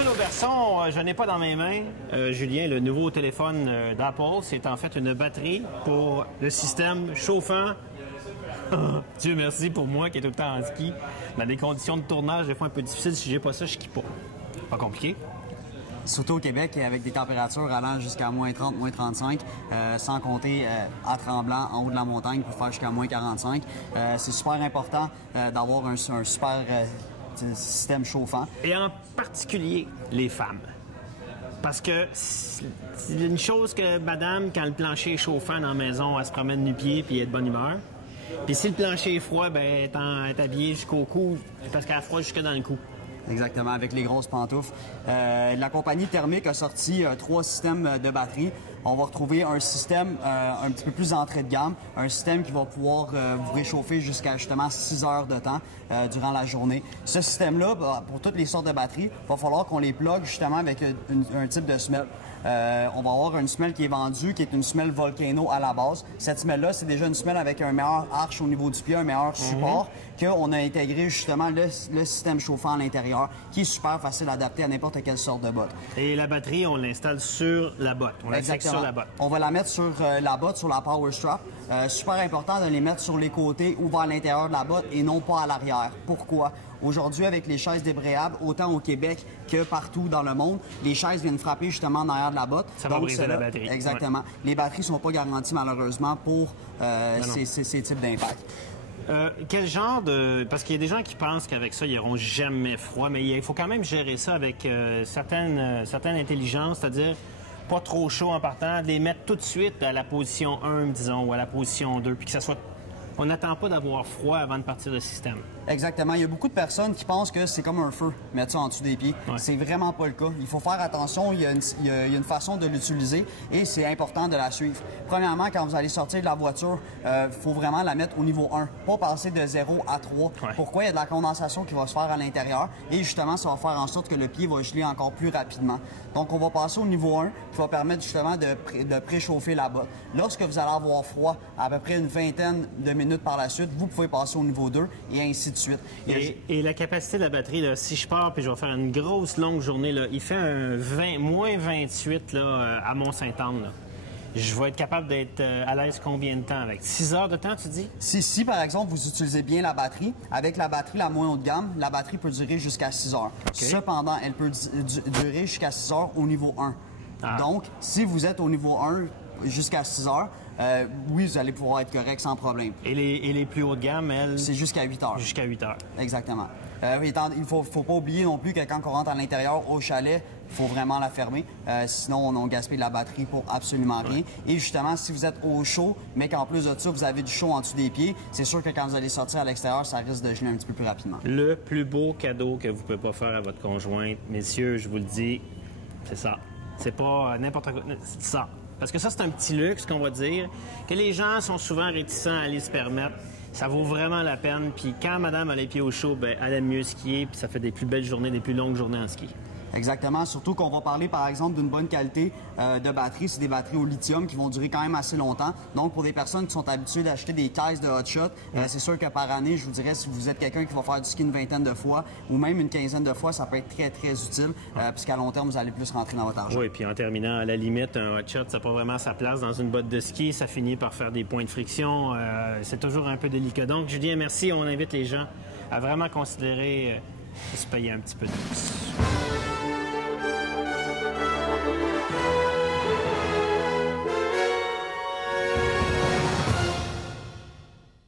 Monsieur Lauberson, je n'ai pas dans mes mains, Julien, le nouveau téléphone d'Apple. C'est en fait une batterie pour le système chauffant. Dieu merci pour moi qui est tout le temps en ski. Dans des conditions de tournage, des fois un peu difficiles, si j'ai pas ça, je skie pas. Pas compliqué. Surtout au Québec, avec des températures allant jusqu'à moins 30, moins 35, sans compter à Tremblant, en haut de la montagne, pour faire jusqu'à moins 45. C'est super important d'avoir un super système chauffant. Et en particulier, les femmes. Parce que c'est une chose que madame, quand le plancher est chauffant dans la maison, elle se promène nu-pied puis elle est de bonne humeur. Puis si le plancher est froid, ben elle est habillée jusqu'au cou parce qu'elle a froid jusque dans le cou. Exactement, avec les grosses pantoufles. La compagnie Thermic a sorti 3 systèmes de batterie. On va retrouver un système un petit peu plus entrée de gamme, un système qui va pouvoir vous réchauffer jusqu'à justement 6 heures de temps durant la journée. Ce système-là, pour toutes les sortes de batteries, il va falloir qu'on les plug justement avec un type de semelle. On va avoir une semelle qui est vendue, qui est une semelle Volcano à la base. Cette semelle-là, c'est déjà une semelle avec un meilleur arche au niveau du pied, un meilleur support, qu'on a intégré justement le système chauffant à l'intérieur, qui est super facile à adapter à n'importe quelle sorte de botte. Et la batterie, on l'installe sur la botte. On la fixe sur la botte. On va la mettre sur la botte, sur la power strap. Super important de les mettre sur les côtés ou vers l'intérieur de la botte et non pas à l'arrière. Pourquoi? Aujourd'hui, avec les chaises débrayables, autant au Québec que partout dans le monde, les chaises viennent frapper justement en arrière de la botte. Ça va briser la batterie. Exactement. Ouais. Les batteries ne sont pas garanties malheureusement pour ces types d'impact. Quel genre de... Parce qu'il y a des gens qui pensent qu'avec ça, ils n'auront jamais froid, mais il faut quand même gérer ça avec certaines intelligences, c'est-à-dire pas trop chaud en partant, de les mettre tout de suite à la position 1, disons, ou à la position 2, puis que ça soit... On n'attend pas d'avoir froid avant de partir le système. Exactement. Il y a beaucoup de personnes qui pensent que c'est comme un feu, mettre ça en dessous des pieds. Ouais. C'est vraiment pas le cas. Il faut faire attention. Il y a une façon de l'utiliser et c'est important de la suivre. Premièrement, quand vous allez sortir de la voiture, faut vraiment la mettre au niveau 1, pas passer de 0 à 3. Ouais. Pourquoi? Il y a de la condensation qui va se faire à l'intérieur et justement, ça va faire en sorte que le pied va geler encore plus rapidement. Donc, on va passer au niveau 1 qui va permettre justement de préchauffer la botte. Lorsque vous allez avoir froid, à peu près une vingtaine de minutes par la suite, vous pouvez passer au niveau 2 et ainsi de suite. Et la capacité de la batterie, là, si je pars puis je vais faire une grosse longue journée, là, il fait un moins 28 là, à Mont-Saint-Anne. Je vais être capable d'être à l'aise combien de temps avec? 6 heures de temps, tu dis? Si, par exemple, vous utilisez bien la batterie, avec la batterie la moins haut de gamme, la batterie peut durer jusqu'à 6 heures. Okay. Cependant, elle peut durer jusqu'à 6 heures au niveau 1. Ah. Donc, si vous êtes au niveau 1 jusqu'à 6 heures, oui, vous allez pouvoir être correct sans problème. Et les plus hautes de gamme, elles? C'est jusqu'à 8 heures. Jusqu'à 8 heures. Exactement. Il faut pas oublier non plus que quand on rentre à l'intérieur au chalet, il faut vraiment la fermer. Sinon, on gaspille la batterie pour absolument rien. Ouais. Et justement, si vous êtes au chaud, mais qu'en plus de ça, vous avez du chaud en dessous des pieds, c'est sûr que quand vous allez sortir à l'extérieur, ça risque de geler un petit peu plus rapidement. Le plus beau cadeau que vous pouvez pas faire à votre conjointe, messieurs, je vous le dis, c'est ça. C'est pas n'importe quoi, c'est ça. Parce que ça, c'est un petit luxe qu'on va dire, que les gens sont souvent réticents à aller se permettre. Ça vaut vraiment la peine. Puis quand madame a les pieds au chaud, ben, elle aime mieux skier, puis ça fait des plus belles journées, des plus longues journées en ski. Exactement. Surtout qu'on va parler, par exemple, d'une bonne qualité de batterie. C'est des batteries au lithium qui vont durer quand même assez longtemps. Donc, pour des personnes qui sont habituées d'acheter des caisses de hot shot, c'est sûr que par année, je vous dirais, si vous êtes quelqu'un qui va faire du ski une vingtaine de fois ou même une quinzaine de fois, ça peut être très, très utile puisqu'à long terme, vous allez plus rentrer dans votre argent. Oui, puis en terminant, à la limite, un hot shot, ça n'a pas vraiment sa place dans une botte de ski. Ça finit par faire des points de friction. C'est toujours un peu délicat. Donc, Julien, merci. On invite les gens à vraiment considérer de se payer un petit peu de plus.